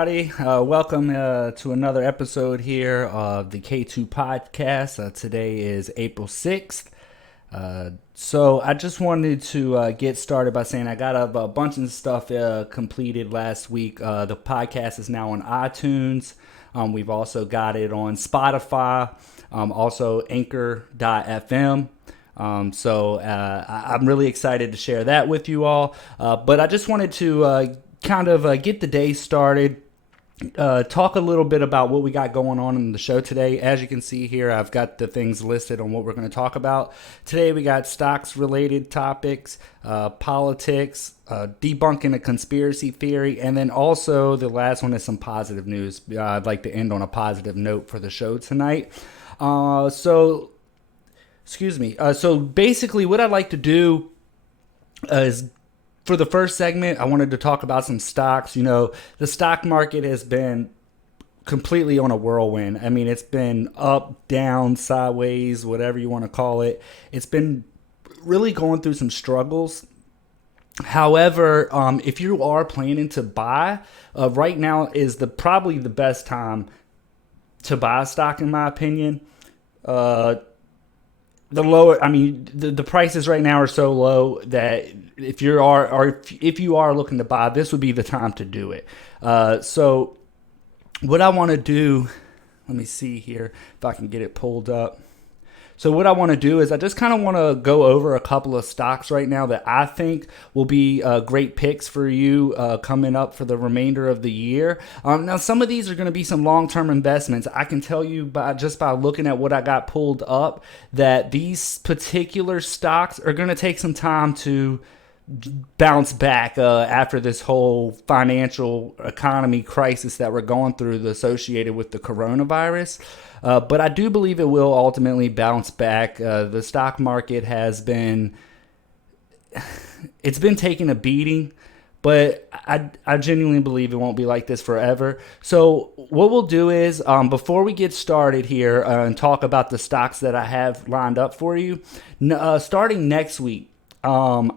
everybody. Welcome to another episode here of the K2 podcast. Today is April 6th. So I just wanted to get started by saying I got a bunch of stuff completed last week. The podcast is now on iTunes. We've also got it on Spotify, also Anchor.fm. I'm really excited to share that with you all. But I just wanted to get the day started, talk a little bit about what we got going on in the show today. As you can see here, I've got the things listed on what we're going to talk about. Today we got stocks related topics, politics, debunking a conspiracy theory, and then also the last one is some positive news. I'd like to end on a positive note for the show tonight. So basically what I'd like to do is, for the first segment, I wanted to talk about some stocks. You know, the stock market has been completely on a whirlwind. I mean, it's been up, down, sideways, whatever you want to call it. It's been really going through some struggles. However, if you are planning to buy, right now is probably the best time to buy a stock, in my opinion. The prices right now are so low that if you are looking to buy, this would be the time to do it. So what I want to do, let me see here if I can get it pulled up. So what I want to do is I just kind of want to go over a couple of stocks right now that I think will be great picks for you coming up for the remainder of the year. Now, some of these are going to be some long-term investments. I can tell you by looking at what I got pulled up that these particular stocks are going to take some time to bounce back after this whole financial economy crisis that we're going through associated with the coronavirus. But I do believe it will ultimately bounce back. The stock market it's been taking a beating, but I genuinely believe it won't be like this forever. So what we'll do is, before we get started here and talk about the stocks that I have lined up for you, starting next week, I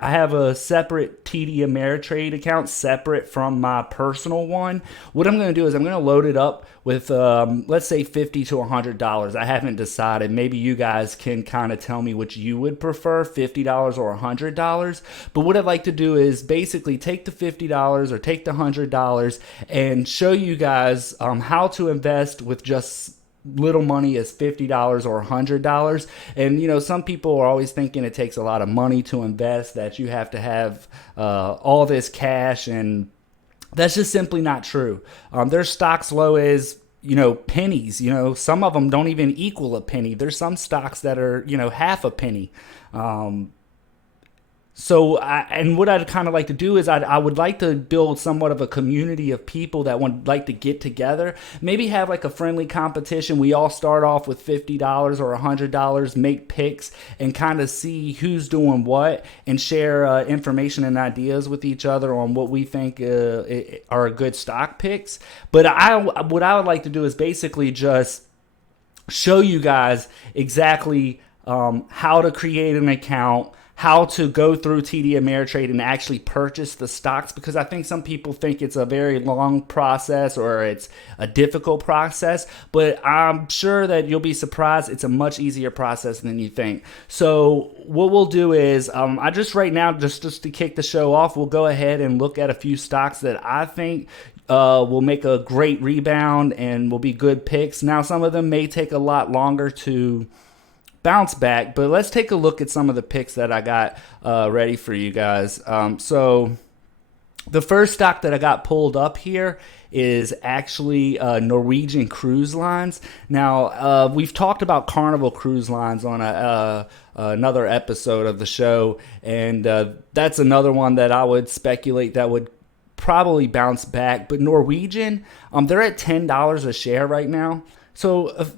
have a separate TD Ameritrade account separate from my personal one. What I'm going to do is I'm going to load it up with, let's say $50 to $100. I haven't decided. Maybe you guys can kind of tell me which you would prefer, $50 or $100. But what I'd like to do is basically take the $50 or take the $100 and show you guys, how to invest with just little money as $50 or $100. And you know, some people are always thinking it takes a lot of money to invest, that you have to have all this cash, and that's just simply not true. There's stocks low as pennies. Some of them don't even equal a penny. There's some stocks that are half a penny. And what I'd kind of like to do is I would like to build somewhat of a community of people that would like to get together, maybe have like a friendly competition. We all start off with $50 or $100, make picks, and kind of see who's doing what, and share information and ideas with each other on what we think are good stock picks. But what I would like to do is basically just show you guys exactly how to create an account, how to go through TD Ameritrade and actually purchase the stocks, because I think some people think it's a very long process or it's a difficult process, but I'm sure that you'll be surprised. It's a much easier process than you think. So what we'll do is, I just right now, just to kick the show off, we'll go ahead and look at a few stocks that I think will make a great rebound and will be good picks. Now, some of them may take a lot longer to bounce back, but let's take a look at some of the picks that I got ready for you guys. So the first stock that I got pulled up here is actually Norwegian Cruise Lines. Now, we've talked about Carnival Cruise Lines on another episode of the show, and that's another one that I would speculate that would probably bounce back. But Norwegian, they're at $10 a share right now. So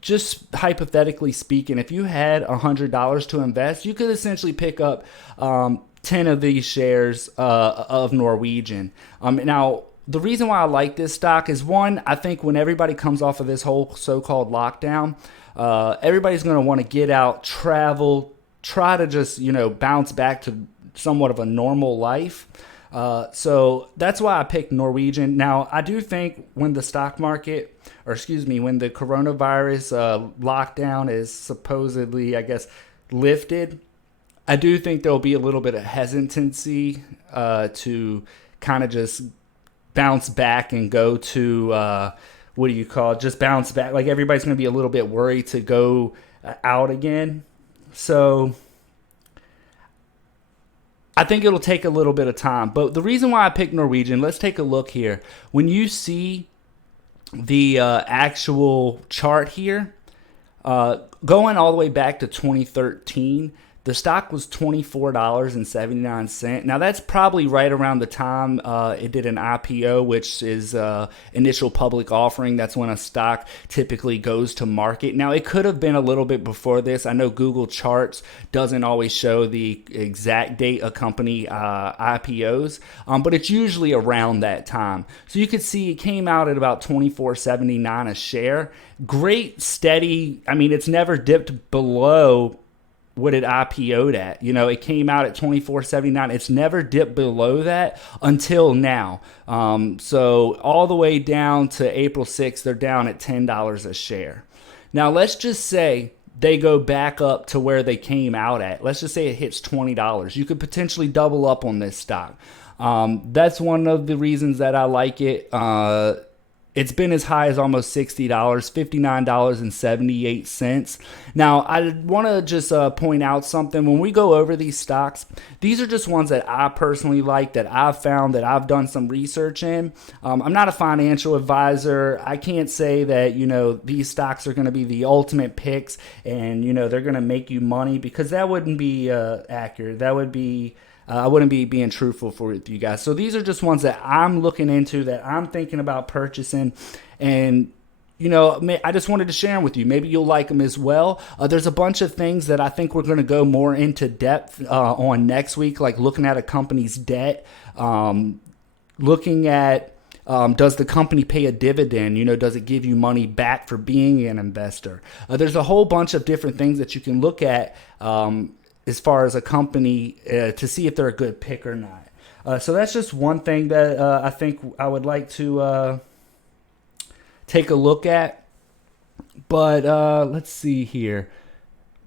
just hypothetically speaking, if you had $100 to invest, you could essentially pick up 10 of these shares of Norwegian. Now, the reason why I like this stock is, one, I think when everybody comes off of this whole so-called lockdown, everybody's going to want to get out, travel, try to just, bounce back to somewhat of a normal life. So that's why I picked Norwegian. Now, I do think when the stock market, or excuse me, when the coronavirus lockdown is supposedly, I guess, lifted, I do think there'll be a little bit of hesitancy to kind of just bounce back and go to what do you call it? Just bounce back. Like everybody's going to be a little bit worried to go out again. So I think it'll take a little bit of time. But the reason why I picked Norwegian, let's take a look here. When you see the actual chart here, going all the way back to 2013, the stock was $24.79. Now that's probably right around the time it did an IPO, which is initial public offering. That's when a stock typically goes to market. Now it could have been a little bit before this. I know Google Charts doesn't always show the exact date a company IPOs, but it's usually around that time. So you could see it came out at about $24.79 a share. Great, steady. I mean, it's never dipped below what it IPO'd at. You know, it came out at $24.79. It's never dipped below that until now. So all the way down to April 6th, they're down at $10 a share. Now, let's just say they go back up to where they came out at. Let's just say it hits $20. You could potentially double up on this stock. That's one of the reasons that I like it. It's been as high as almost $60, $59.78. Now, I want to just point out something. When we go over these stocks, these are just ones that I personally like, that I've found, that I've done some research in. I'm not a financial advisor. I can't say that, you know, these stocks are going to be the ultimate picks and, you know, they're going to make you money, because that wouldn't be accurate. That would be... I wouldn't be being truthful for you guys. So these are just ones that I'm looking into, that I'm thinking about purchasing. And, you know, I just wanted to share them with you. Maybe you'll like them as well. There's a bunch of things that I think we're going to go more into depth on next week, like looking at a company's debt, looking at does the company pay a dividend? You know, does it give you money back for being an investor? There's a whole bunch of different things that you can look at as far as a company to see if they're a good pick or not. So that's just one thing that I think I would like to take a look at. But let's see here.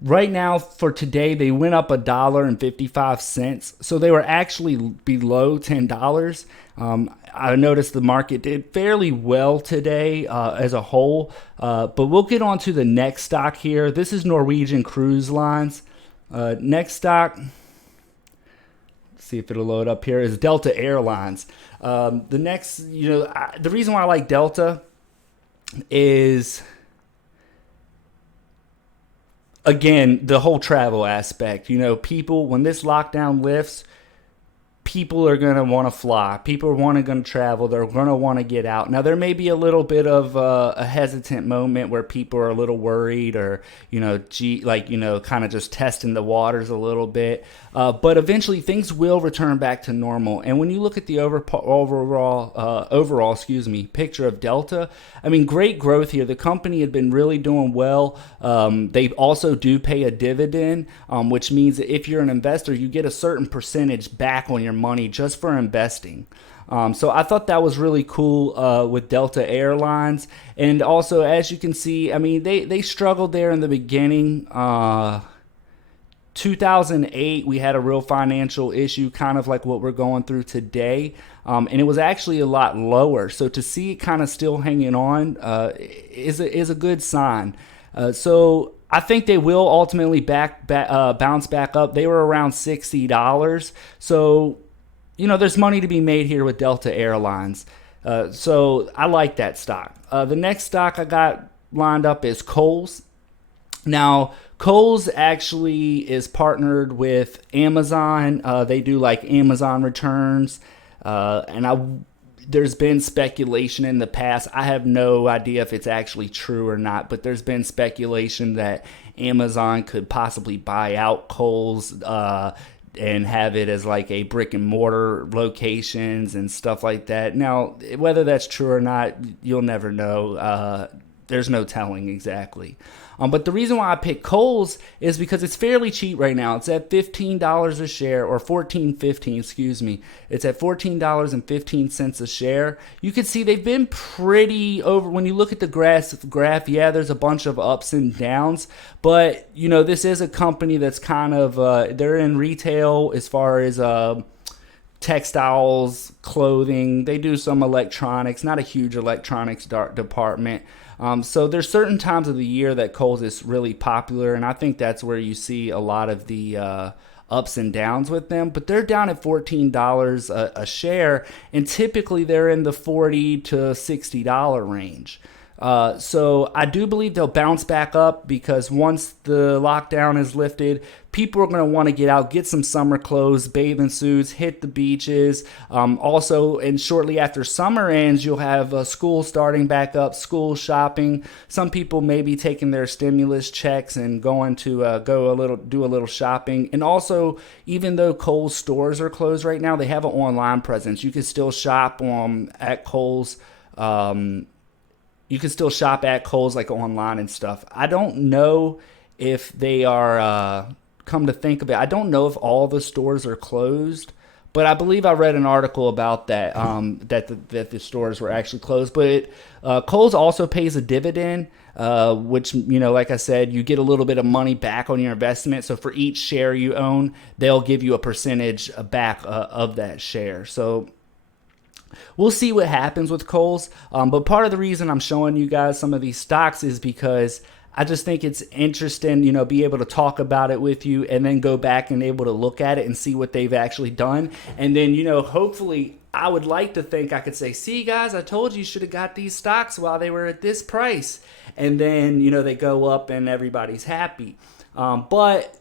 Right now, for today, they went up $1.55. So they were actually below $10. I noticed the market did fairly well today as a whole. But we'll get on to the next stock here. This is Norwegian Cruise Lines. Next stock, let's see if it'll load up here, is Delta Airlines. The next, you know, the reason why I like Delta is, again, the whole travel aspect. You know, people, when this lockdown lifts, people are going to want to fly. People are going to travel. They're going to want to get out. Now, there may be a little bit of a hesitant moment where people are a little worried, or, you know, kind of just testing the waters a little bit. But eventually things will return back to normal. And when you look at the overall picture of Delta, I mean, great growth here. The company had been really doing well. They also do pay a dividend, which means that if you're an investor, you get a certain percentage back on your money just for investing. So I thought that was really cool with Delta Airlines. And also, as you can see, I mean, they struggled there in the beginning. 2008, we had a real financial issue, kind of like what we're going through today. And it was actually a lot lower. So to see it kind of still hanging on is a good sign. So I think they will ultimately bounce back up. They were around $60. So, you know, there's money to be made here with Delta Airlines. So I like that stock. The next stock I got lined up is Kohl's. Now, Kohl's actually is partnered with Amazon. They do like Amazon returns. There's been speculation in the past. I have no idea if it's actually true or not, but there's been speculation that Amazon could possibly buy out Kohl's and have it as like a brick and mortar locations and stuff like that. Now, whether that's true or not, you'll never know. There's no telling exactly. But the reason why I picked Kohl's is because it's fairly cheap right now. It's at $15 a share, or 14.15, excuse me. It's at $14.15 a share. You can see they've been pretty over. When you look at the graph, yeah, there's a bunch of ups and downs, but you know, this is a company that's kind of they're in retail as far as textiles, clothing. They do some electronics, not a huge electronics department. So there's certain times of the year that Kohl's is really popular, and I think that's where you see a lot of the ups and downs with them. But they're down at $14 a share, and typically they're in the $40 to $60 range. So I do believe they'll bounce back up, because once the lockdown is lifted, people are going to want to get out, get some summer clothes, bathing suits, hit the beaches. Also, and shortly after summer ends, you'll have school starting back up, school shopping. Some people may be taking their stimulus checks and going to do a little shopping. And also, even though Kohl's stores are closed right now, they have an online presence. You can still shop at Kohl's. You can still shop at Kohl's, like online and stuff. I don't know if they are, come to think of it, I don't know if all the stores are closed, but I believe I read an article about that, that the stores were actually closed. But Kohl's also pays a dividend, which, you know, like I said, you get a little bit of money back on your investment. So for each share you own, they'll give you a percentage back of that share. So we'll see what happens with Kohl's. But part of the reason I'm showing you guys some of these stocks is because I just think it's interesting, you know, be able to talk about it with you and then go back and able to look at it and see what they've actually done. And then, you know, hopefully I would like to think I could say, see guys, I told you should have got these stocks while they were at this price. And then, you know, they go up and everybody's happy. But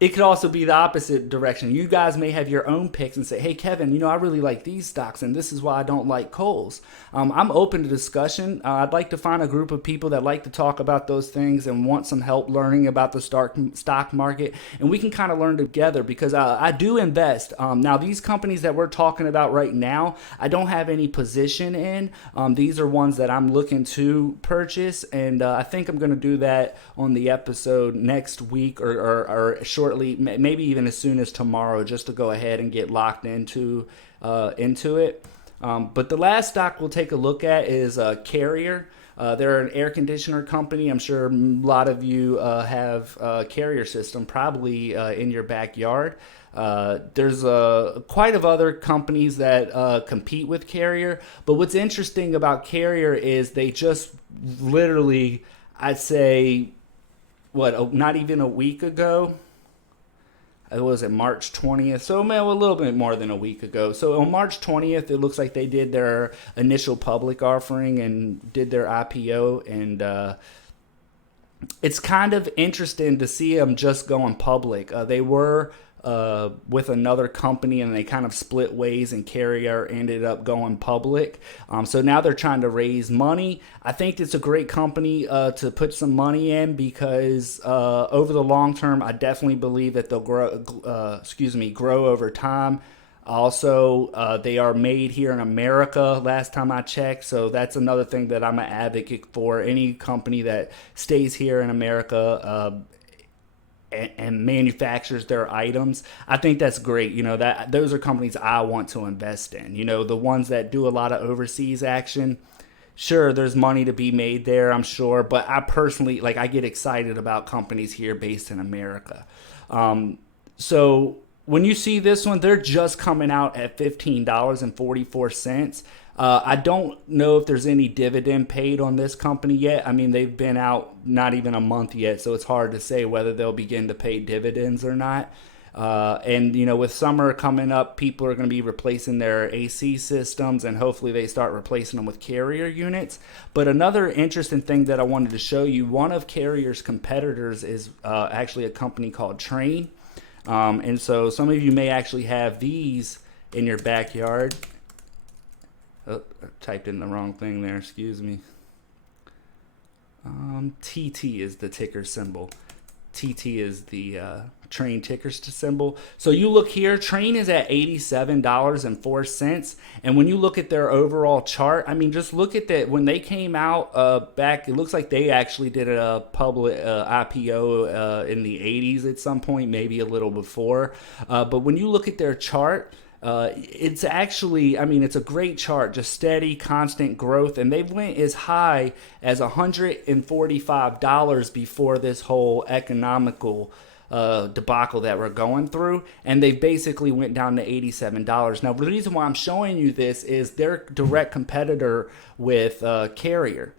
it could also be the opposite direction. You guys may have your own picks and say, hey, Kevin, you know, I really like these stocks, and this is why I don't like Kohl's. I'm open to discussion. I'd like to find a group of people that like to talk about those things and want some help learning about the stock market, and we can kind of learn together, because I do invest. Now, these companies that we're talking about right now, I don't have any position in. These are ones that I'm looking to purchase, and I think I'm going to do that on the episode next week or shortly, maybe even as soon as tomorrow, just to go ahead and get locked into it. But the last stock we'll take a look at is Carrier. They're an air conditioner company. I'm sure a lot of you have a Carrier system probably in your backyard. There's quite of other companies that compete with Carrier. But what's interesting about Carrier is they just literally, I'd say, not even a week ago, was it March 20th? So a little bit more than a week ago. So on March 20th, it looks like they did their initial public offering and did their IPO. And it's kind of interesting to see them just going public. They were with another company, and they kind of split ways, and Carrier ended up going public. So now they're trying to raise money. I think it's a great company to put some money in, because over the long term, I definitely believe that they'll grow over time. Also, they are made here in America last time I checked, so that's another thing that I'm an advocate for. Any company that stays here in America and manufactures their items, I think that's great. You know, that those are companies I want to invest in. You know, the ones that do a lot of overseas action, sure, there's money to be made there, I'm sure, but I personally, I get excited about companies here based in America. So when you see this one, they're just coming out at $15.44. I don't know if there's any dividend paid on this company yet. I mean, they've been out not even a month yet, so it's hard to say whether they'll begin to pay dividends or not. And, you know, with summer coming up, people are going to be replacing their AC systems, and hopefully they start replacing them with Carrier units. But another interesting thing that I wanted to show you, one of Carrier's competitors is actually a company called Trane. And so some of you may actually have these in your backyard. Oh, I typed in the wrong thing there, excuse me. TT is the ticker symbol. TT is the Train ticker symbol. So you look here, Train is at $87.04. And when you look at their overall chart, I mean, just look at that. When they came out back, it looks like they actually did a public IPO in the 80s at some point, maybe a little before. But when you look at their chart, it's actually, I mean, it's a great chart, just steady, constant growth. And they went as high as $145 before this whole economical debacle that we're going through, and they basically went down to $87. Now, the reason why I'm showing you this is their direct competitor with Carrier.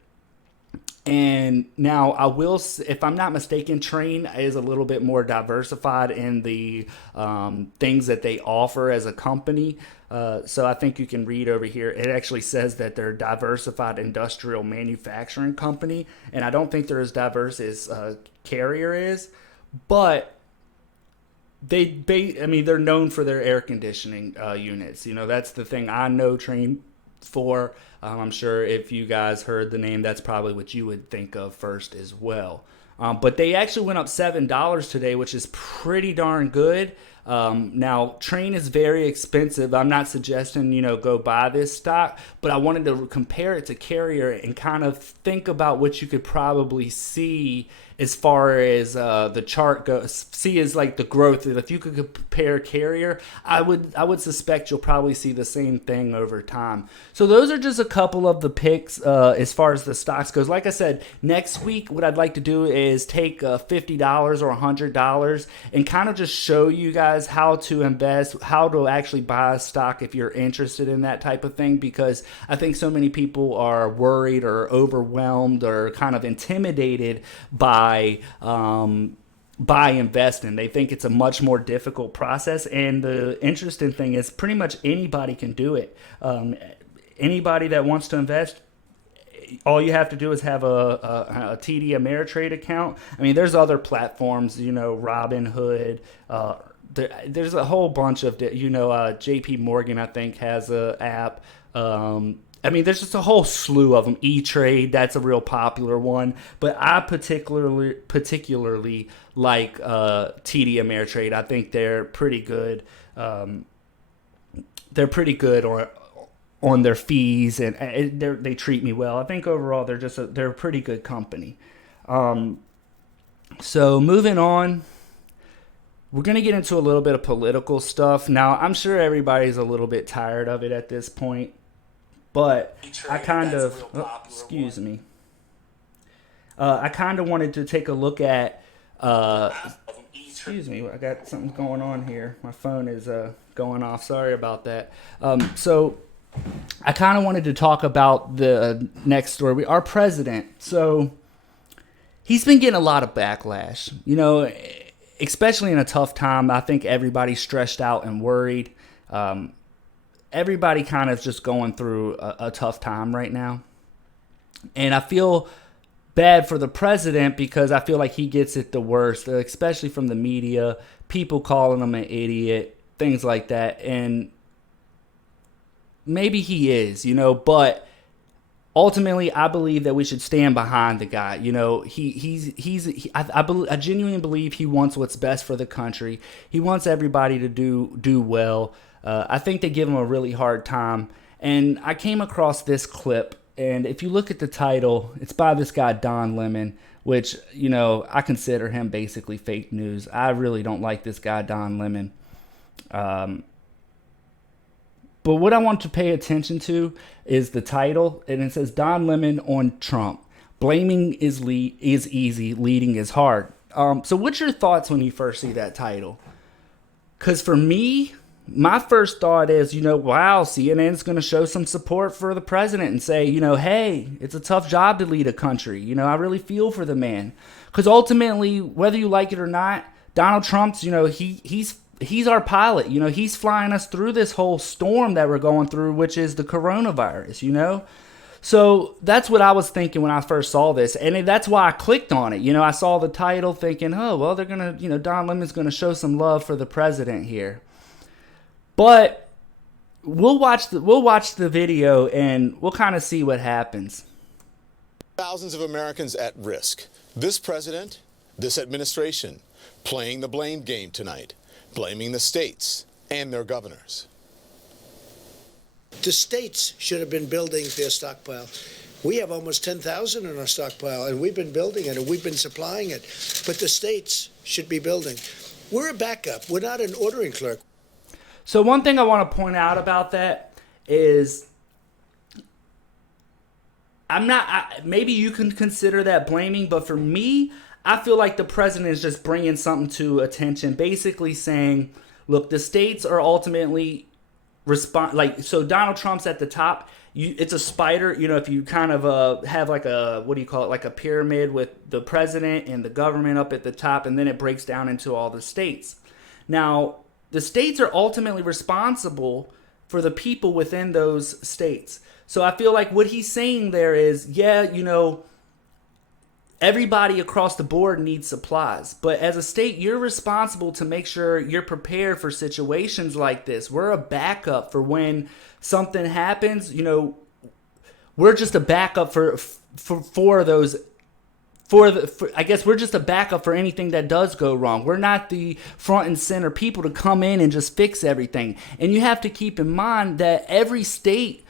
And now I will, if I'm not mistaken, Train is a little bit more diversified in the things that they offer as a company. So I think you can read over here. It actually says that they're a diversified industrial manufacturing company, and I don't think they're as diverse as Carrier is. But I mean, they're known for their air conditioning units. You know, that's the thing I know Train for. I'm sure if you guys heard the name, that's probably what you would think of first as well. But they actually went up $7 today, which is pretty darn good. Now, Train is very expensive. I'm not suggesting, go buy this stock, but I wanted to compare it to Carrier and kind of think about what you could probably see as far as the chart goes. See as like the growth. If you could compare Carrier, I would suspect you'll probably see the same thing over time. So those are just a couple of the picks as far as the stocks goes. Like I said, next week what I'd like to do is take $50 or $100 and kind of just show you guys how to invest, how to actually buy a stock if you're interested in that type of thing, because I think so many people are worried or overwhelmed or kind of intimidated by investing. They think it's a much more difficult process, and the interesting thing is pretty much anybody can do it. Anybody that wants to invest, all you have to do is have a TD Ameritrade account. I mean, there's other platforms, Robinhood. There's a whole bunch of, JP Morgan, I think, has a app. I mean, there's just a whole slew of them. E-Trade, that's a real popular one. But I particularly like TD Ameritrade. I think they're pretty good. They're pretty good on their fees, and they treat me well. I think overall they're a pretty good company. So moving on, we're going to get into a little bit of political stuff. Now, I'm sure everybody's a little bit tired of it at this point. But I kind of, excuse me. I kind of wanted to take a look at, excuse me, I got something going on here. My phone is going off. Sorry about that. So I kind of wanted to talk about the next story. Our president, so he's been getting a lot of backlash, especially in a tough time. I think everybody's stressed out and worried. Everybody kind of just going through a tough time right now. And I feel bad for the president because I feel like he gets it the worst, especially from the media, people calling him an idiot, things like that. And maybe he is, but ultimately I believe that we should stand behind the guy. I genuinely believe he wants what's best for the country. He wants everybody to do well. I think they give him a really hard time. And I came across this clip, and if you look at the title, it's by this guy, Don Lemon, which, I consider him basically fake news. I really don't like this guy, Don Lemon. But what I want to pay attention to is the title, and it says Don Lemon on Trump. Blaming is easy, leading is hard. So what's your thoughts when you first see that title? Because for me, my first thought is, wow, CNN's going to show some support for the president and say, hey, it's a tough job to lead a country. I really feel for the man. Because ultimately, whether you like it or not, Donald Trump's, he's our pilot. He's flying us through this whole storm that we're going through, which is the coronavirus, So that's what I was thinking when I first saw this. And that's why I clicked on it. I saw the title thinking, oh, well, they're going to, Don Lemon's going to show some love for the president here. But we'll watch the video and we'll kind of see what happens. Thousands of Americans at risk. This president This administration playing the blame game tonight, blaming the states and their governors. The states should have been building their stockpile. We have almost 10,000 in our stockpile, and we've been building it, and we've been supplying it. But the states should be building. We're a backup. We're not an ordering clerk. So one thing I want to point out about that is maybe you can consider that blaming, but for me, I feel like the president is just bringing something to attention, basically saying, look, the states are ultimately so Donald Trump's at the top. It's a spider, if you kind of have like like a pyramid with the president and the government up at the top, and then it breaks down into all the states. Now, the states are ultimately responsible for the people within those states. So I feel like what he's saying there is, everybody across the board needs supplies. But as a state, you're responsible to make sure you're prepared for situations like this. We're a backup for when something happens. We're just a backup for those. I guess we're just a backup for anything that does go wrong. We're not the front and center people to come in and just fix everything. And you have to keep in mind that every state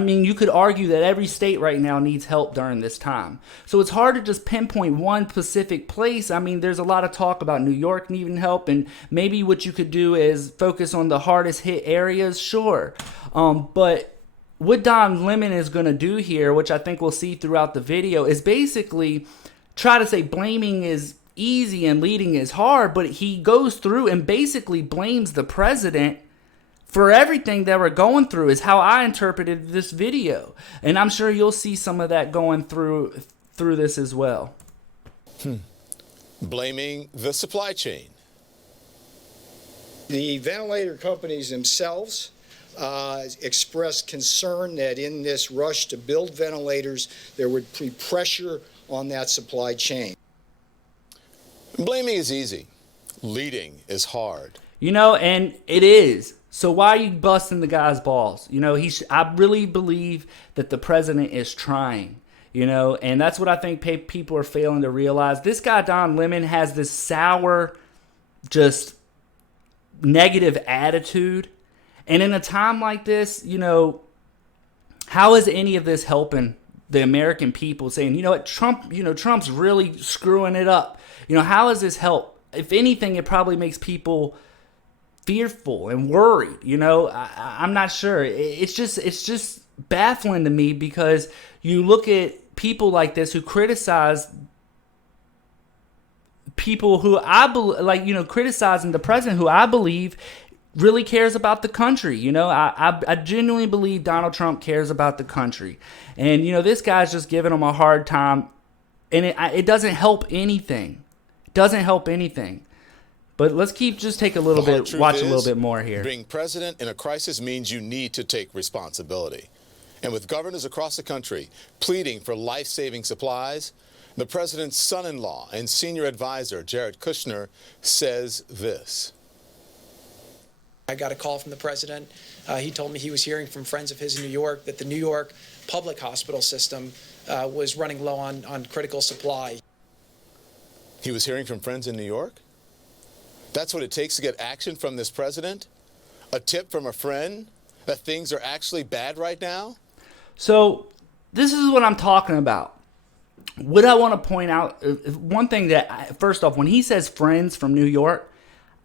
you could argue that every state right now needs help during this time. So it's hard to just pinpoint one specific place. There's a lot of talk about New York needing help, and maybe what you could do is focus on the hardest hit areas, sure. But what Don Lemon is going to do here, which I think we'll see throughout the video, is basically try to say blaming is easy and leading is hard, but he goes through and basically blames the president for everything that we're going through, is how I interpreted this video. And I'm sure you'll see some of that going through this as well. Blaming the supply chain. The ventilator companies themselves expressed concern that in this rush to build ventilators, there would be pressure on that supply chain. Blaming is easy. Leading is hard. And it is. So why are you busting the guy's balls? I really believe that the president is trying, and that's what I think people are failing to realize. This guy, Don Lemon, has this sour, just negative attitude. And in a time like this, how is any of this helping the American people, saying, Trump's really screwing it up. How does this help? If anything, it probably makes people fearful and worried. I'm not sure. It's just baffling to me, because you look at people like this who criticize people who criticizing the president, who I believe really cares about the country. I genuinely believe Donald Trump cares about the country. And, this guy's just giving him a hard time, and it doesn't help anything. But let's take a little bit, watch a little bit more here. Being president in a crisis means you need to take responsibility. And with governors across the country pleading for life-saving supplies, the president's son-in-law and senior advisor, Jared Kushner, says this. I got a call from the president. He told me he was hearing from friends of his in New York that the New York public hospital system was running low on critical supply. He was hearing from friends in New York? That's what it takes to get action from this president? A tip from a friend that things are actually bad right now? So this is what I'm talking about. What I want to point out, one thing first off, when he says friends from New York,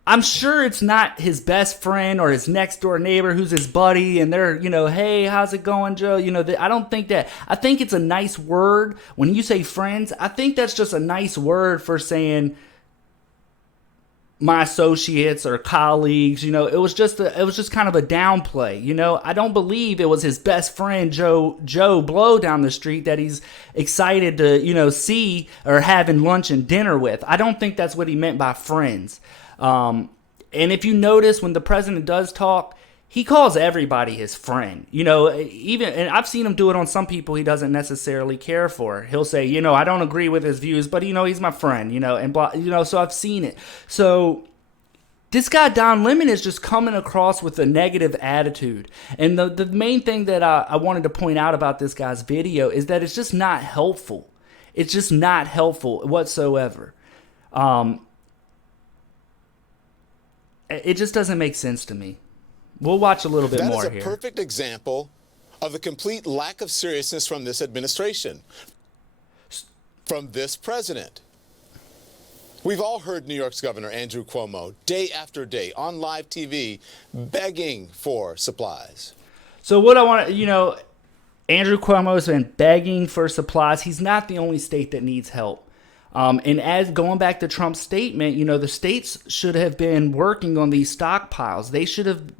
I'm sure it's not his best friend or his next door neighbor who's his buddy and they're, hey, how's it going, Joe? I don't think that. I think it's a nice word. When you say friends, I think that's just a nice word for saying my associates or colleagues. It was just kind of a downplay. I don't believe it was his best friend Joe Blow down the street that he's excited to see or having lunch and dinner with. I don't think that's what he meant by friends. And if you notice, when the president does talk, he calls everybody his friend. And I've seen him do it on some people he doesn't necessarily care for. He'll say, I don't agree with his views, but he's my friend, and blah, so I've seen it. So this guy, Don Lemon, is just coming across with a negative attitude. And the main thing that I wanted to point out about this guy's video is that it's just not helpful. It's just not helpful whatsoever. It just doesn't make sense to me. We'll watch a little bit more here. That is a perfect example of the complete lack of seriousness from this administration, from this president. We've all heard New York's Governor Andrew Cuomo day after day on live TV begging for supplies. So what I want to, Andrew Cuomo has been begging for supplies. He's not the only state that needs help. And as going back to Trump's statement, the states should have been working on these stockpiles. They should have,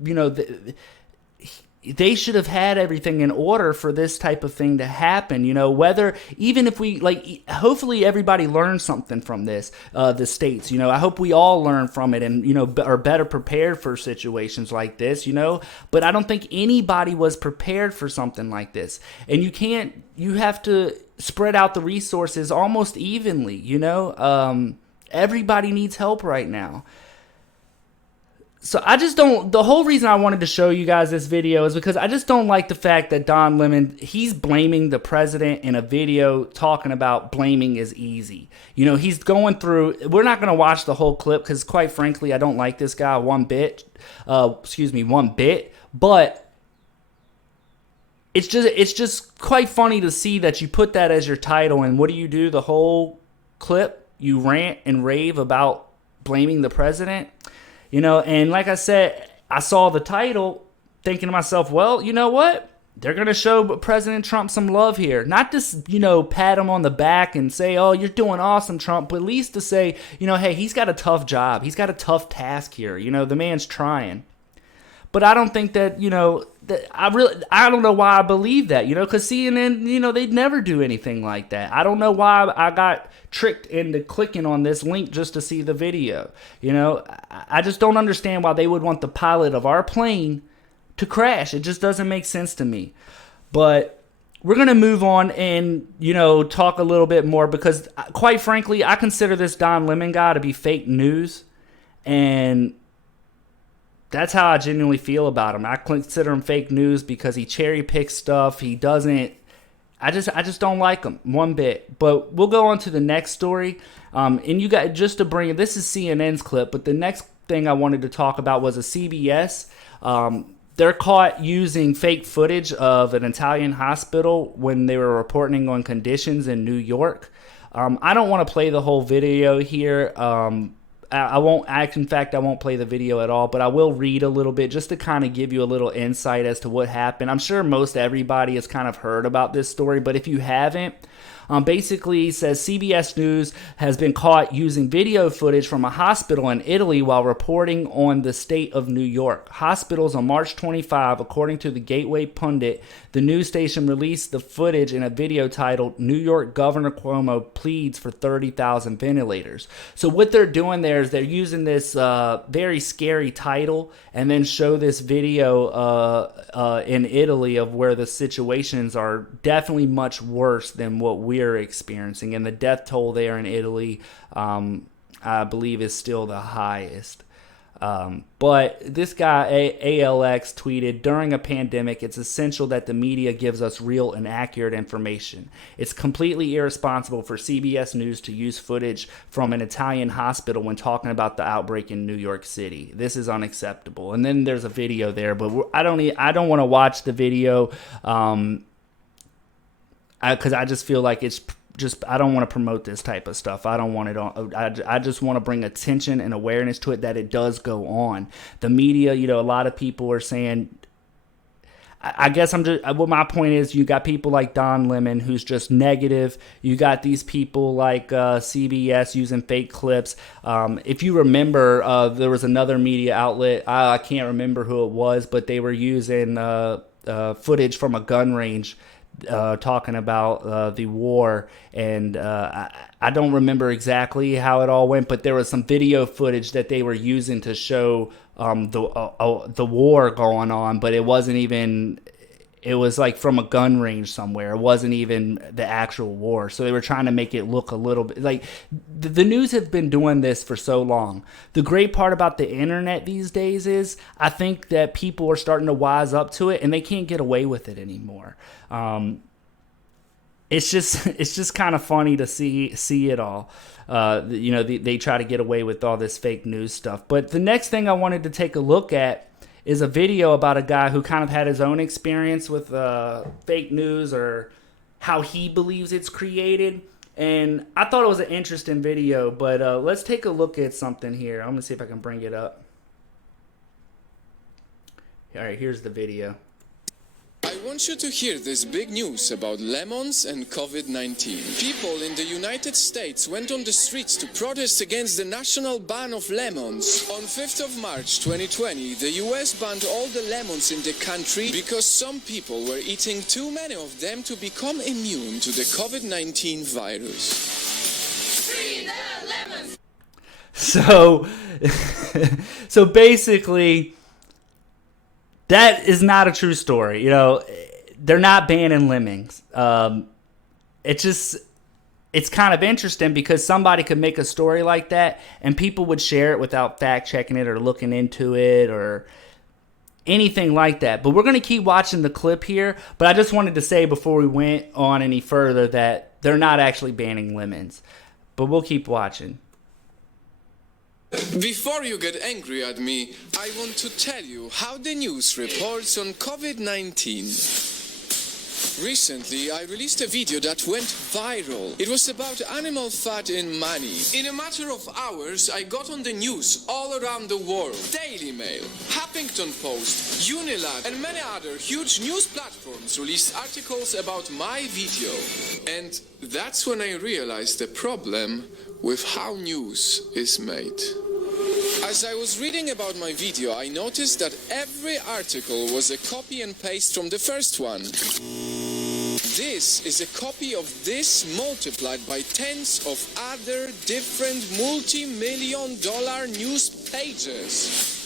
they should have had everything in order for this type of thing to happen. Whether, even if we, hopefully everybody learns something from this, the states. I hope we all learn from it and, are better prepared for situations like this, But I don't think anybody was prepared for something like this. And you have to spread out the resources almost evenly, everybody needs help right now. So the whole reason I wanted to show you guys this video is because I just don't like the fact that Don Lemon, he's blaming the president in a video talking about blaming is easy. He's going through, we're not going to watch the whole clip because quite frankly, I don't like this guy one bit, but it's just quite funny to see that you put that as your title, and what do? The whole clip, you rant and rave about blaming the president, and like I said, I saw the title thinking to myself, well, you know what? They're going to show President Trump some love here. Not just, pat him on the back and say, oh, you're doing awesome, Trump, but at least to say, hey, he's got a tough job. He's got a tough task here. The man's trying. But I don't think that, I don't know why I believe that, because CNN, they'd never do anything like that. I don't know why I got tricked into clicking on this link just to see the video. I just don't understand why they would want the pilot of our plane to crash. It just doesn't make sense to me. But we're going to move on and, talk a little bit more because, quite frankly, I consider this Don Lemon guy to be fake news. And that's how I genuinely feel about him. I consider him fake news because he cherry picks stuff. He doesn't. I just don't like him one bit. But we'll go on to the next story. And you got just to bring this is CNN's clip, but the next thing I wanted to talk about was a CBS. They're caught using fake footage of an Italian hospital when they were reporting on conditions in New York. I don't want to play the whole video here. I won't play the video at all, but I will read a little bit just to kind of give you a little insight as to what happened. I'm sure most everybody has kind of heard about this story, but if you haven't, basically says CBS News has been caught using video footage from a hospital in Italy while reporting on the state of New York. Hospitals on March 25, according to the Gateway Pundit, the news station released the footage in a video titled New York Governor Cuomo pleads for 30,000 ventilators. So what they're doing there is they're using this very scary title and then show this video in Italy of where the situations are definitely much worse than what we're experiencing, and the death toll there in Italy, I believe, is still the highest. But this guy, ALX, tweeted, during a pandemic, it's essential that the media gives us real and accurate information. It's completely irresponsible for CBS News to use footage from an Italian hospital when talking about the outbreak in New York City. This is unacceptable. And then there's a video there, but I don't want to watch the video because I just feel like it's just, I don't want to promote this type of stuff. I don't want it on. I just want to bring attention and awareness to it that it does go on. The media, a lot of people are saying, I guess what my point is, you got people like Don Lemon who's just negative. You got these people like CBS using fake clips. If you remember, there was another media outlet, I can't remember who it was, but they were using footage from a gun range talking about the war, and I don't remember exactly how it all went, but there was some video footage that they were using to show the war going on, but it wasn't even, it was like from a gun range somewhere. It wasn't even the actual war. So they were trying to make it look a little bit like the news have been doing this for so long. The great part about the internet these days is I think that people are starting to wise up to it and they can't get away with it anymore. it's just kind of funny to see it all. They try to get away with all this fake news stuff. But the next thing I wanted to take a look at is a video about a guy who kind of had his own experience with fake news, or how he believes it's created. And I thought it was an interesting video, but let's take a look at something here. I'm going to see if I can bring it up. All right, here's the video. I want you to hear this big news about lemons and COVID-19. People in the United States went on the streets to protest against the national ban of lemons. On 5th of March 2020, the US banned all the lemons in the country because some people were eating too many of them to become immune to the COVID-19 virus. Free the lemons! So basically, that is not a true story. They're not banning lemons. It's kind of interesting because somebody could make a story like that and people would share it without fact checking it or looking into it or anything like that. But we're going to keep watching the clip here. But I just wanted to say before we went on any further that they're not actually banning lemons. But we'll keep watching. Before you get angry at me, I want to tell you how the news reports on COVID-19. Recently, I released a video that went viral. It was about animal fat in money. In a matter of hours, I got on the news all around the world. Daily Mail, Huffington Post, Unilag, and many other huge news platforms released articles about my video. And that's when I realized the problem with how news is made. As I was reading about my video, I noticed that every article was a copy and paste from the first one. This is a copy of this multiplied by tens of other different multi-million-dollar news pages.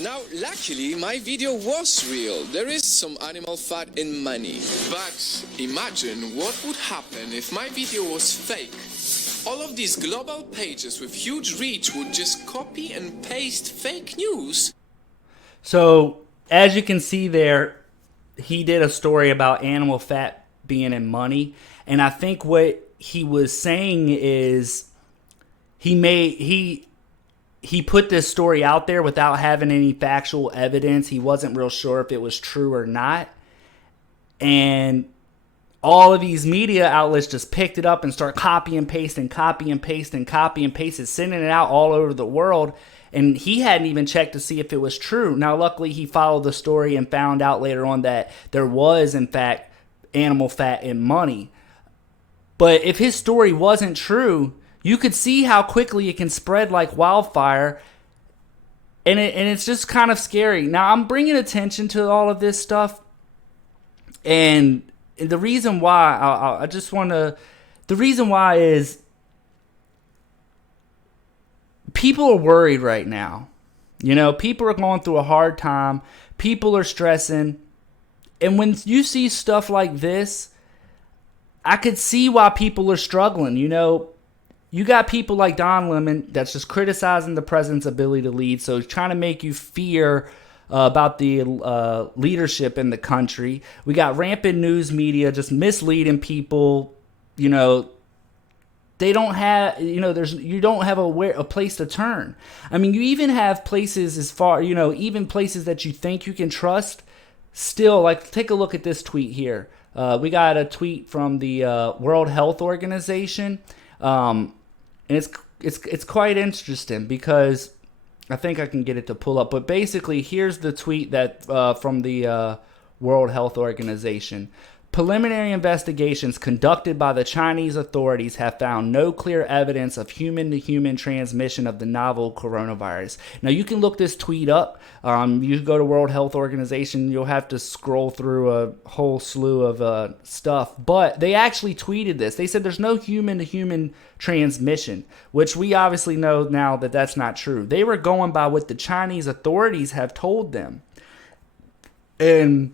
Now, luckily, my video was real. There is some animal fat in money. But imagine what would happen if my video was fake. All of these global pages with huge reach would just copy and paste fake news. So, as you can see there, he did a story about animal fat being in money. And I think what he was saying is he put this story out there without having any factual evidence. He wasn't real sure if it was true or not. And all of these media outlets just picked it up and start copy and pasting, sending it out all over the world. And he hadn't even checked to see if it was true. Now, luckily, he followed the story and found out later on that there was, in fact, animal fat in money. But if his story wasn't true, you could see how quickly it can spread like wildfire. And it's just kind of scary. Now, I'm bringing attention to all of this stuff. And the reason why, the reason why is people are worried right now. People are going through a hard time. People are stressing. And when you see stuff like this, I could see why people are struggling. You got people like Don Lemon that's just criticizing the president's ability to lead. So he's trying to make you fear about the leadership in the country. We got rampant news media just misleading people. They don't have, you don't have a place to turn. I mean, you even have places as far, even places that you think you can trust. Still, like, take a look at this tweet here. We got a tweet from the World Health Organization, and it's quite interesting because I think I can get it to pull up. But basically, here's the tweet that from the World Health Organization. Preliminary investigations conducted by the Chinese authorities have found no clear evidence of human-to-human transmission of the novel coronavirus. Now, you can look this tweet up. You go to World Health Organization, you'll have to scroll through a whole slew of stuff. But they actually tweeted this. They said there's no human-to-human transmission, which we obviously know now that that's not true. They were going by what the Chinese authorities have told them. And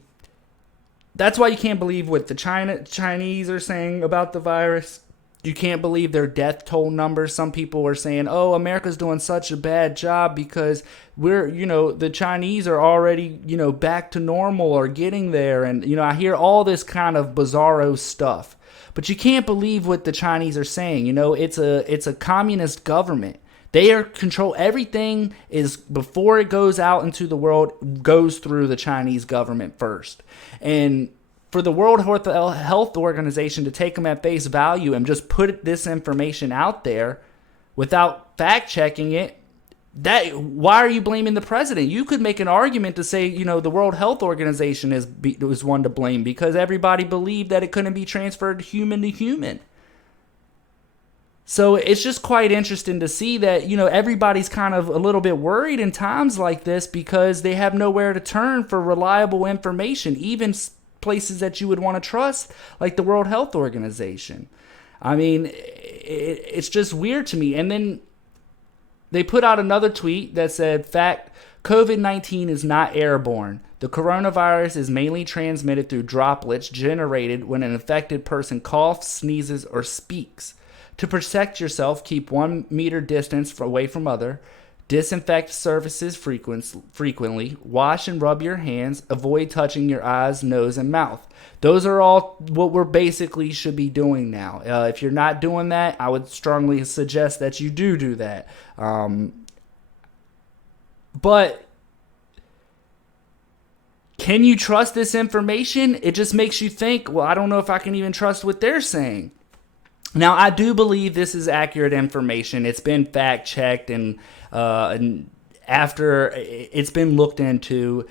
that's why you can't believe what the Chinese are saying about the virus. You can't believe their death toll numbers. Some people were saying, oh, America's doing such a bad job because the Chinese are already, back to normal or getting there. And, I hear all this kind of bizarro stuff. But you can't believe what the Chinese are saying. It's a communist government. They are control everything is before it goes out into the world goes through the Chinese government first. And for the World Health Organization to take them at face value and just put this information out there without fact checking it, why are you blaming the president? You could make an argument to say, the World Health Organization is one to blame because everybody believed that it couldn't be transferred human to human. So it's just quite interesting to see that, everybody's kind of a little bit worried in times like this because they have nowhere to turn for reliable information, even places that you would want to trust, like the World Health Organization. I mean, it's just weird to me. And then they put out another tweet that said, fact, COVID-19 is not airborne. The coronavirus is mainly transmitted through droplets generated when an infected person coughs, sneezes, or speaks. To protect yourself, keep 1 meter distance away from other. Disinfect surfaces frequently. Wash and rub your hands. Avoid touching your eyes, nose, and mouth. Those are all what we're basically should be doing now. If you're not doing that, I would strongly suggest that you do that. But can you trust this information? It just makes you think, well, I don't know if I can even trust what they're saying. Now, I do believe this is accurate information. It's been fact-checked and after it's been looked into.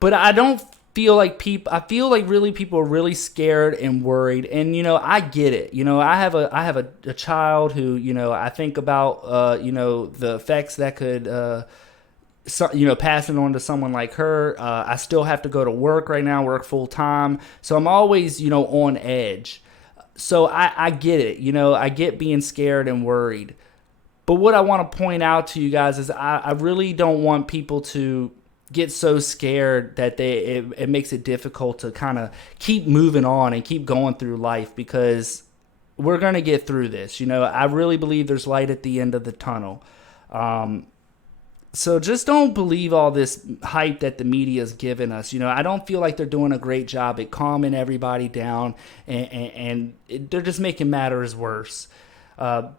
But I don't feel like I feel like really people are really scared and worried. And, I get it. I have a child who, I think about, the effects that could, pass it on to someone like her. I still have to go to work right now, work full time. So I'm always, on edge. So I get it, I get being scared and worried. But what I want to point out to you guys is I really don't want people to get so scared that it makes it difficult to kind of keep moving on and keep going through life, because we're going to get through this. I really believe there's light at the end of the tunnel. So just don't believe all this hype that the media is giving us. I don't feel like they're doing a great job at calming everybody down, and they're just making matters worse. But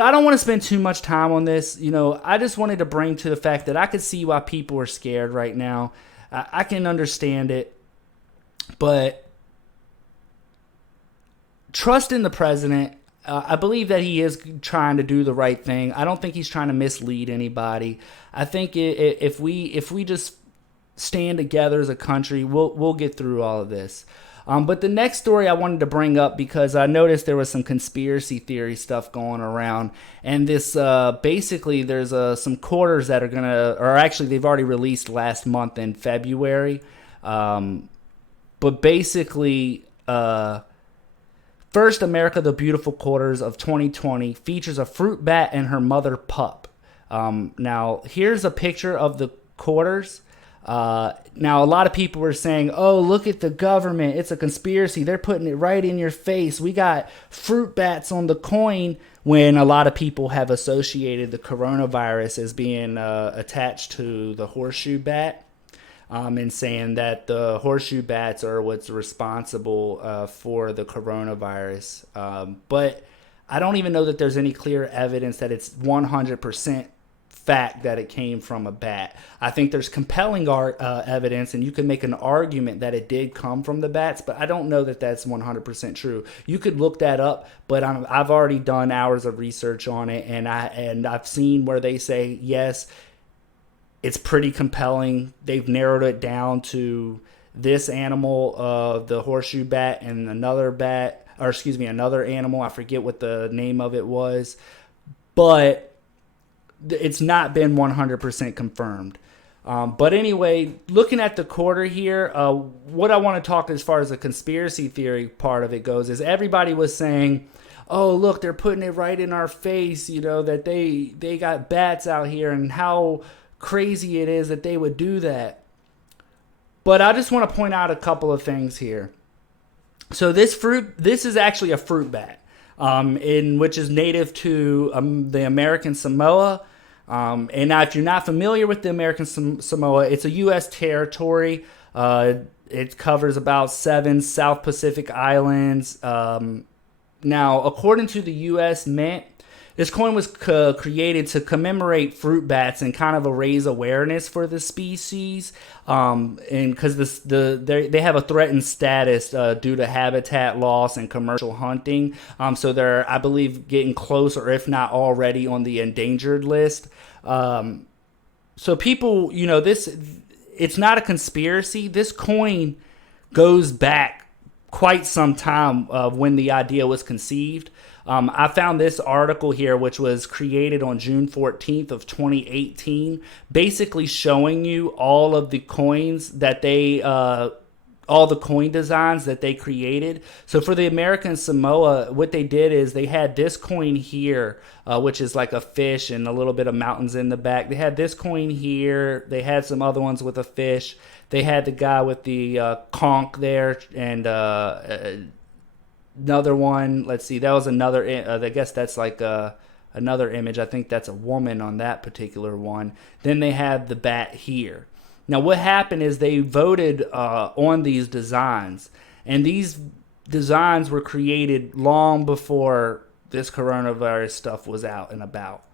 I don't want to spend too much time on this. I just wanted to bring to the fact that I could see why people are scared right now. I can understand it. But trust in the president. I believe that he is trying to do the right thing. I don't think he's trying to mislead anybody. I think if we just stand together as a country, we'll get through all of this. But the next story I wanted to bring up, because I noticed there was some conspiracy theory stuff going around, and this basically there's some quarters that are gonna, or actually they've already released last month in February, but basically. First America the Beautiful quarters of 2020 features a fruit bat and her mother pup. Now, here's a picture of the quarters. Now, a lot of people were saying, oh, look at the government. It's a conspiracy. They're putting it right in your face. We got fruit bats on the coin, when a lot of people have associated the coronavirus as being attached to the horseshoe bat. And saying that the horseshoe bats are what's responsible for the coronavirus. But I don't even know that there's any clear evidence that it's 100% fact that it came from a bat. I think there's compelling evidence, and you can make an argument that it did come from the bats, but I don't know that that's 100% true. You could look that up, but I've already done hours of research on it, and I've seen where they say, yes, it's pretty compelling. They've narrowed it down to this animal, the horseshoe bat, and another animal. I forget what the name of it was, but it's not been 100% confirmed. But anyway, looking at the quarter here, what I want to talk as far as the conspiracy theory part of it goes is everybody was saying, oh, look, they're putting it right in our face, that they got bats out here, and how crazy it is that they would do that. But I just want to point out a couple of things here. So this is actually a fruit bat, in which is native to the American Samoa. And now, if you're not familiar with the American Samoa, it's a U.S. territory. It covers about 7 South Pacific islands. Now, according to the U.S. Mint, this coin was created to commemorate fruit bats and kind of raise awareness for the species, and because they have a threatened status due to habitat loss and commercial hunting. So they're, I believe, getting close, or if not already, on the endangered list. So people, it's not a conspiracy. This coin goes back quite some time when the idea was conceived. I found this article here, which was created on June 14th of 2018, basically showing you all of the coins that all the coin designs that they created. So for the American Samoa, what they did is they had this coin here, which is like a fish and a little bit of mountains in the back. They had this coin here. They had some other ones with a fish. They had the guy with the conch there, and another one. Let's see, that was another. I guess that's like another image. I think that's a woman on that particular one. Then they have the bat here. Now, what happened is they voted on these designs, and these designs were created long before this coronavirus stuff was out and about.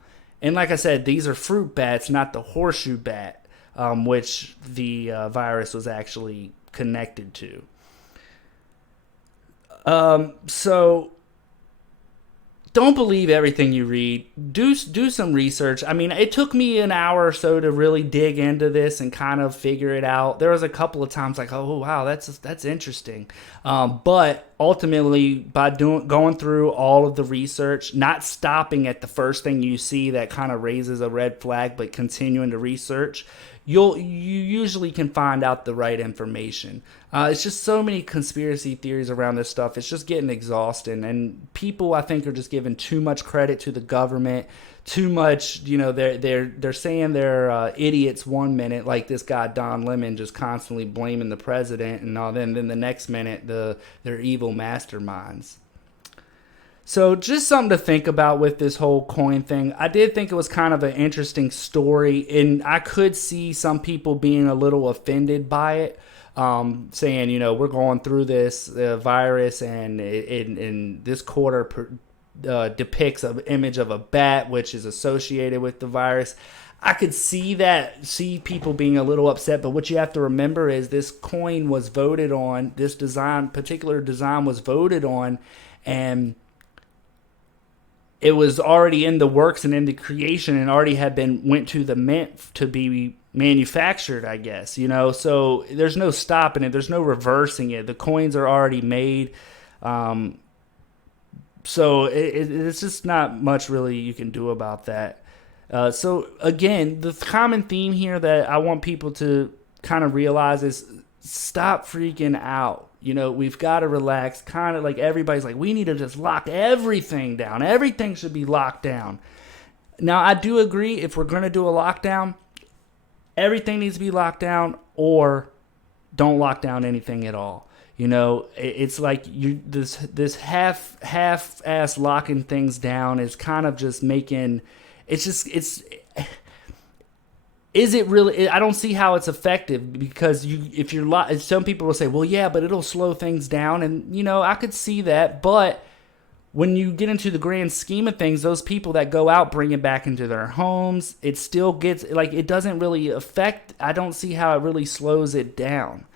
And like I said, these are fruit bats, not the horseshoe bat, which the virus was actually connected to. So don't believe everything you read. Do some research. I mean, it took me an hour or so to really dig into this and kind of figure it out. There was a couple of times like, oh wow, that's interesting. But ultimately, by going through all of the research, not stopping at the first thing you see that kind of raises a red flag, but continuing to research, you usually can find out the right information. It's just so many conspiracy theories around this stuff. It's just getting exhausting, and people, I think, are just giving too much credit to the government. Too much, they're saying they're idiots one minute, like this guy Don Lemon, just constantly blaming the president, and all. Then the next minute, they're evil masterminds. So just something to think about with this whole coin thing. I did think it was kind of an interesting story, and I could see some people being a little offended by it, saying, we're going through this virus, and this quarter depicts an image of a bat, which is associated with the virus. I could see people being a little upset, but what you have to remember is this coin was voted on, this particular design was voted on, and it was already in the works and in the creation, and already went to the mint to be manufactured, I guess, so there's no stopping it. There's no reversing it. The coins are already made. So it's just not much really you can do about that. So again, the common theme here that I want people to kind of realize is stop freaking out. We've got to relax. Kind of like everybody's like, we need to just lock everything down. Everything should be locked down. Now, I do agree, if we're going to do a lockdown, everything needs to be locked down, or don't lock down anything at all. It's like this half-ass locking things down is kind of just making, is it really? I don't see how it's effective, because if you're some people will say, well, yeah, but it'll slow things down, and I could see that, but when you get into the grand scheme of things, those people that go out bring it back into their homes, it still gets, it doesn't really affect. I don't see how it really slows it down.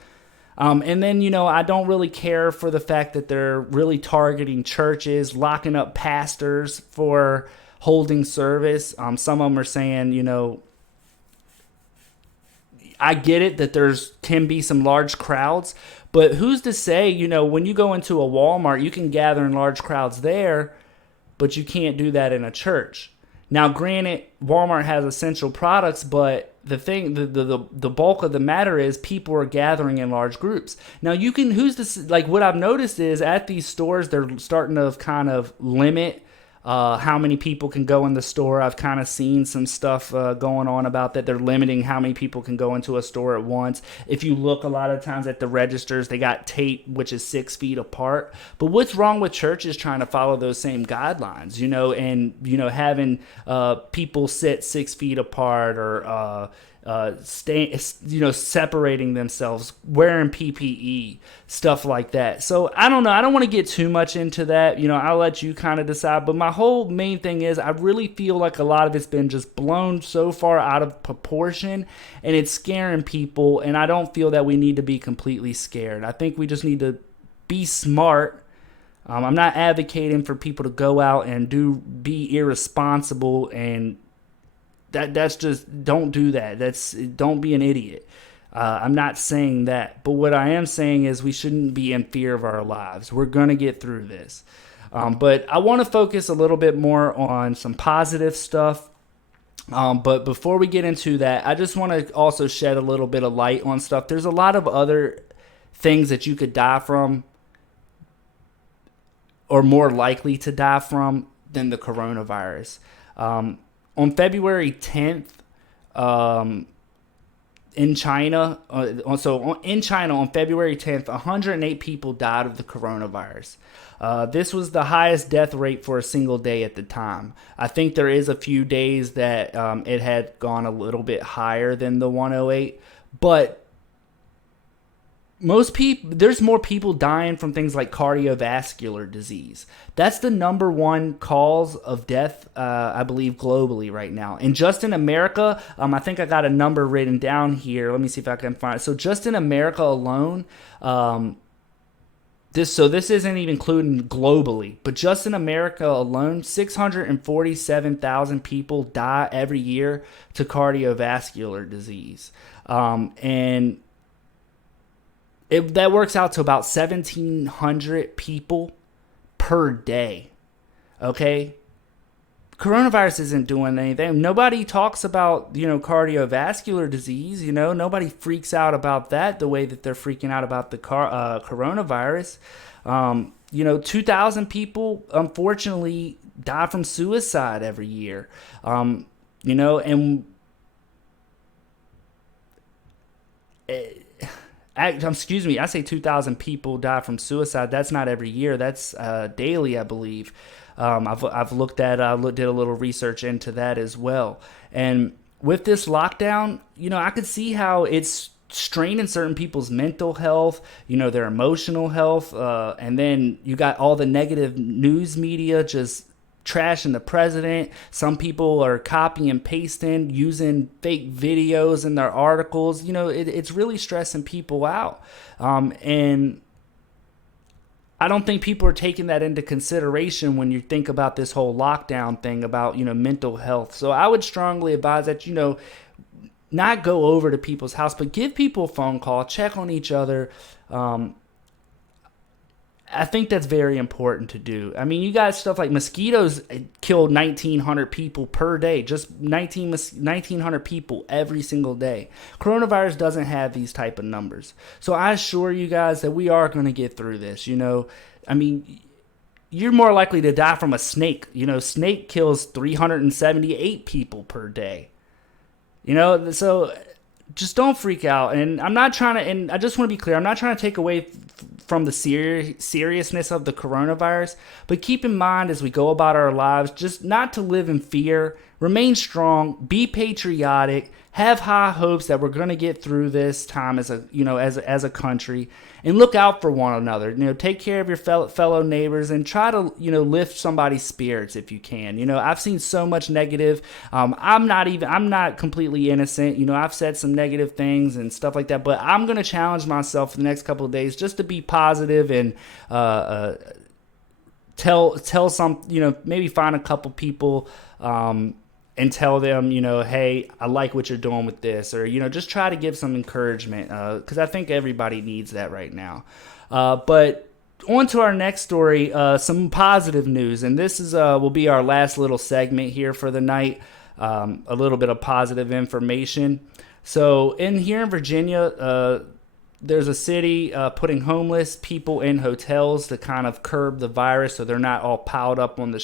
And then, I don't really care for the fact that they're really targeting churches, locking up pastors for holding service. Some of them are saying, I get it that can be some large crowds, but who's to say, when you go into a Walmart, you can gather in large crowds there, but you can't do that in a church. Now, granted, Walmart has essential products, but the thing, the bulk of the matter is people are gathering in large groups. Now, what I've noticed is at these stores, they're starting to kind of limit how many people can go in the store. I've kind of seen some stuff going on about that. They're limiting how many people can go into a store at once. If you look a lot of times at the registers, they got tape, which is 6 feet apart. But what's wrong with churches trying to follow those same guidelines, and, having people sit 6 feet apart or, separating themselves, wearing PPE, stuff like that. So I don't know. I don't want to get too much into that. I'll let you kind of decide. But my whole main thing is I really feel like a lot of it's been just blown so far out of proportion, and it's scaring people. And I don't feel that we need to be completely scared. I think we just need to be smart. I'm not advocating for people to go out and be irresponsible, and that's just, don't do that. Don't be an idiot. I'm not saying that, but what I am saying is we shouldn't be in fear of our lives. We're going to get through this. But I want to focus a little bit more on some positive stuff. But before we get into that, I just want to also shed a little bit of light on stuff. There's a lot of other things that you could die from, or more likely to die from, than the coronavirus. On February 10th, in China, on February 10th, 108 people died of the coronavirus. This was the highest death rate for a single day at the time. I think there is a few days that it had gone a little bit higher than the 108, but there's more people dying from things like cardiovascular disease. That's the number one cause of death, I believe, globally right now. And just in America, I think I got a number written down here. Let me see if I can find it. So just in America alone, this isn't even including globally, but just in America alone, 647,000 people die every year to cardiovascular disease. And that works out to about 1,700 people per day. Okay? Coronavirus isn't doing anything. Nobody talks about, cardiovascular disease. Nobody freaks out about that the way that they're freaking out about the coronavirus. 2,000 people, unfortunately, die from suicide every year. Excuse me, I say 2,000 people die from suicide. That's not every year. That's daily, I believe. I've looked at, did a little research into that as well. And with this lockdown, I could see how it's straining certain people's mental health, their emotional health. And then you got all the negative news media just trashing the president. Some people are copy and pasting, using fake videos in their articles. It's really stressing people out. And I don't think people are taking that into consideration when you think about this whole lockdown thing about, mental health. So I would strongly advise that, not go over to people's house, but give people a phone call, check on each other. I think that's very important to do. I mean, you got stuff like mosquitoes kill 1,900 people per day, just 1,900 people every single day. Coronavirus doesn't have these type of numbers. So I assure you guys that we are going to get through this. I mean, you're more likely to die from a snake. Snake kills 378 people per day. So just don't freak out. And I'm not trying to, and I just want to be clear, I'm not trying to take away from the seriousness of the coronavirus, but keep in mind as we go about our lives, just not to live in fear, remain strong, be patriotic, have high hopes that we're going to get through this time as a country, and look out for one another. Take care of your fellow neighbors and try to, lift somebody's spirits if you can. I've seen so much negative. I'm not completely innocent. I've said some negative things and stuff like that, but I'm going to challenge myself for the next couple of days just to be positive and, tell some, maybe find a couple people, and tell them, hey, I like what you're doing with this, or, just try to give some encouragement, because I think everybody needs that right now. But on to our next story, some positive news, and this is will be our last little segment here for the night, a little bit of positive information. So here in Virginia, there's a city putting homeless people in hotels to kind of curb the virus, so they're not all piled up on the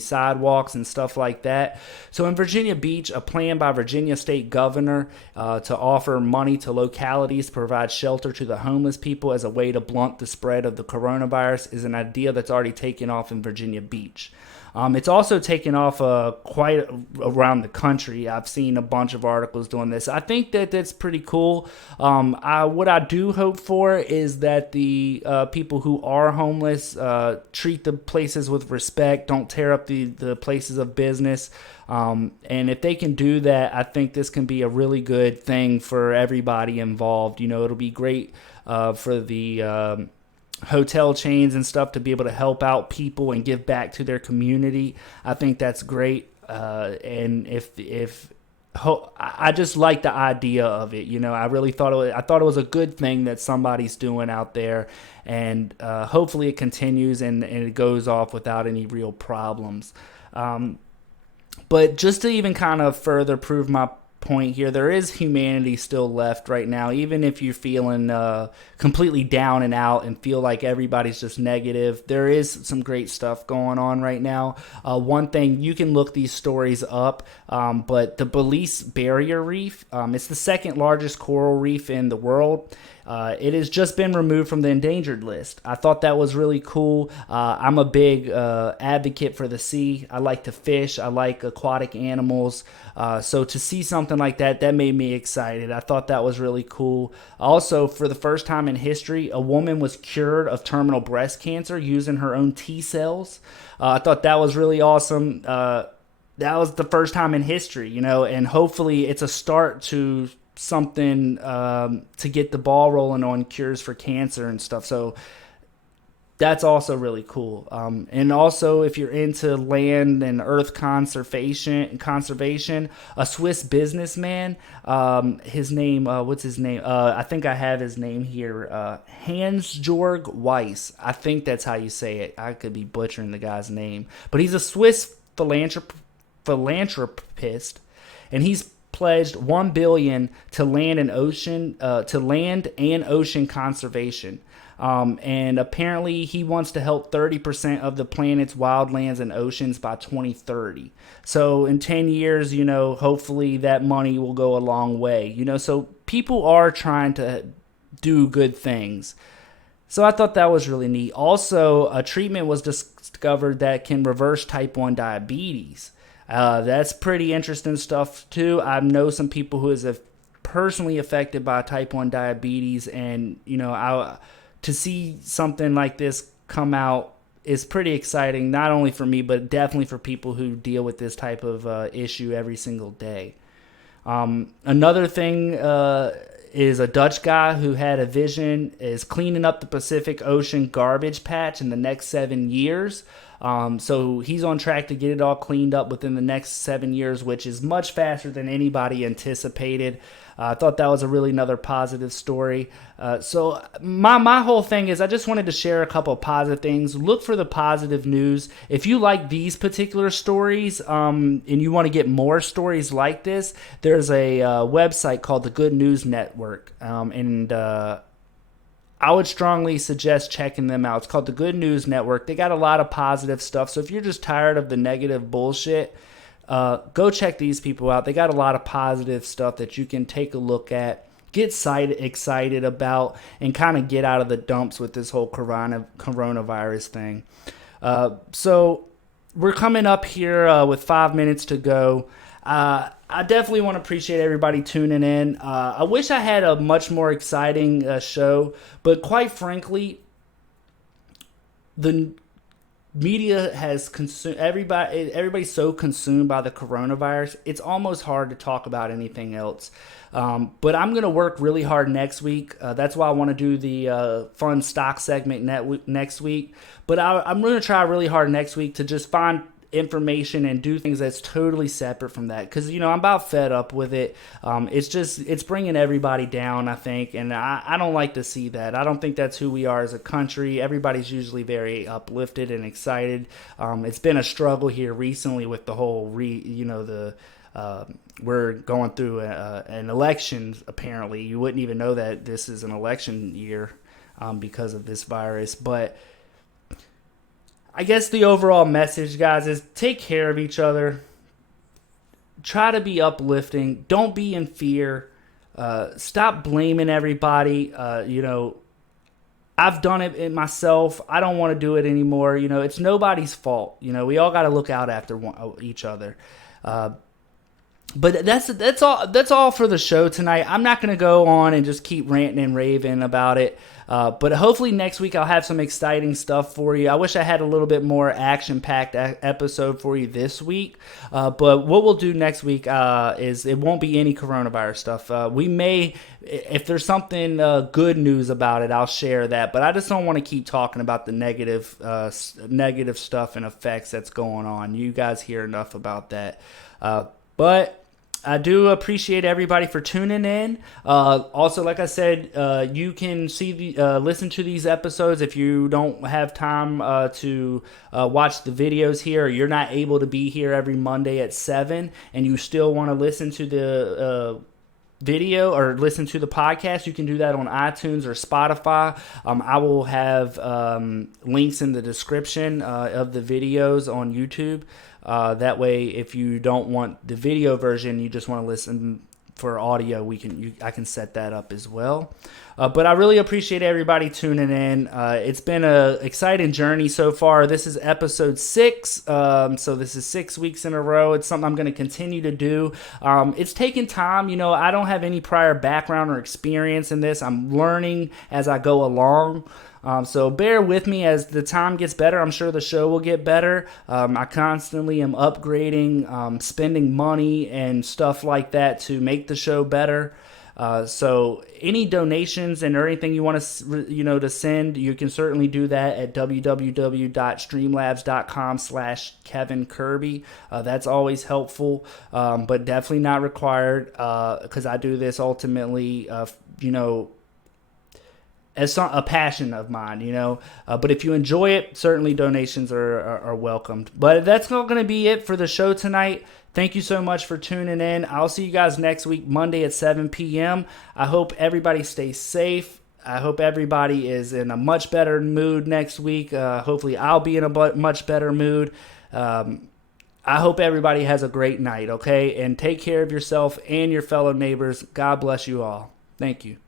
sidewalks and stuff like that. So in Virginia Beach, a plan by Virginia State Governor to offer money to localities to provide shelter to the homeless people as a way to blunt the spread of the coronavirus is an idea that's already taken off in Virginia Beach. It's also taken off quite around the country. I've seen a bunch of articles doing this. I think that that's pretty cool. What I do hope for is that the people who are homeless treat the places with respect, don't tear up the places of business. And if they can do that, I think this can be a really good thing for everybody involved. You know, it'll be great for the hotel chains and stuff to be able to help out people and give back to their community. I think that's great. And I just like the idea of it. You know, I really thought it was a good thing that somebody's doing out there, and hopefully it continues and it goes off without any real problems. But just to even kind of further prove my point here, there is humanity still left right now, even if you're feeling completely down and out and feel like everybody's just negative. There is some great stuff going on right now. One thing, you can look these stories up, but the Belize Barrier Reef, it's the second largest coral reef in the world. It has just been removed from the endangered list. I thought that was really cool. I'm a big advocate for the sea. I like to fish. I like aquatic animals. So to see something like that made me excited. I thought that was really cool. Also, for the first time in history, a woman was cured of terminal breast cancer using her own T cells. I thought that was really awesome. That was the first time in history, you know, and hopefully it's a start to something to get the ball rolling on cures for cancer and stuff. So that's also really cool. And also, if you're into land and earth conservation, a Swiss businessman, his name, what's his name? I think I have his name here. Hans-Georg Weiss. I think that's how you say it. I could be butchering the guy's name. But he's a Swiss philanthropist, and he's pledged $1 billion to land and ocean conservation. And apparently he wants to help 30% of the planet's wildlands and oceans by 2030. So in 10 years, you know, hopefully that money will go a long way. You know, so people are trying to do good things. So I thought that was really neat. Also, a treatment was discovered that can reverse type 1 diabetes. That's pretty interesting stuff too. I know some people who is personally affected by type 1 diabetes, and you know, to see something like this come out is pretty exciting, not only for me, but definitely for people who deal with this type of issue every single day. Another thing is a Dutch guy who had a vision is cleaning up the Pacific Ocean garbage patch in the next 7 years. So he's on track to get it all cleaned up within the next 7 years, which is much faster than anybody anticipated. I thought that was another positive story. So my whole thing is I just wanted to share a couple of positive things. Look for the positive news. If you like these particular stories and you want to get more stories like this, there's a website called the Good News Network. I would strongly suggest checking them out. It's called the Good News Network. They got a lot of positive stuff. So if you're just tired of the negative bullshit, go check these people out. They got a lot of positive stuff that you can take a look at, get excited about, and kind of get out of the dumps with this whole coronavirus thing. So we're coming up here with 5 minutes to go. I definitely want to appreciate everybody tuning in. I wish I had a much more exciting show, but quite frankly, the media has consumed everybody's so consumed by the coronavirus, it's almost hard to talk about anything else. But I'm going to work really hard next week. That's why I want to do the fun stock segment next week. But I'm going to try really hard next week to just find information and do things that's totally separate from that, because you know I'm about fed up with it. It's bringing everybody down, I think, and I don't like to see that. I don't think that's who we are as a country. Everybody's usually very uplifted and excited. It's been a struggle here recently with the whole the we're going through an election. Apparently, you wouldn't even know that this is an election year because of this virus. But I guess the overall message, guys, is take care of each other. Try to be uplifting. Don't be in fear. Stop blaming everybody. I've done it myself. I don't want to do it anymore. It's nobody's fault. We all got to look out after each other. But that's all for the show tonight. I'm not going to go on and just keep ranting and raving about it. But hopefully next week I'll have some exciting stuff for you. I wish I had a little bit more action-packed episode for you this week. But what we'll do next week is it won't be any coronavirus stuff. We may, if there's something good news about it, I'll share that. But I just don't want to keep talking about the negative stuff and effects that's going on. You guys hear enough about that. But I do appreciate everybody for tuning in. Also, like I said, you can listen to these episodes if you don't have time to watch the videos here, or you're not able to be here every Monday at 7, and you still want to listen to the video or listen to the podcast. You can do that on iTunes or Spotify. I will have links in the description of the videos on YouTube. That way, if you don't want the video version, you just want to listen for audio, I can set that up as well. But I really appreciate everybody tuning in. It's been an exciting journey so far. This is episode 6, so this is 6 weeks in a row. It's something I'm going to continue to do. It's taken time. I don't have any prior background or experience in this. I'm learning as I go along. So bear with me as the time gets better. I'm sure the show will get better. I constantly am upgrading, spending money and stuff like that to make the show better. So any donations and anything you want to send, you can certainly do that at www.streamlabs.com/Kevin Kirby. That's always helpful, but definitely not required, because I do this ultimately, as a passion of mine, but if you enjoy it, certainly donations are welcomed. But that's not going to be it for the show tonight. Thank you so much for tuning in. I'll see you guys next week, Monday at 7 p.m. I hope everybody stays safe. I hope everybody is in a much better mood next week. Hopefully I'll be in a much better mood. I hope everybody has a great night, okay? And take care of yourself and your fellow neighbors. God bless you all. Thank you.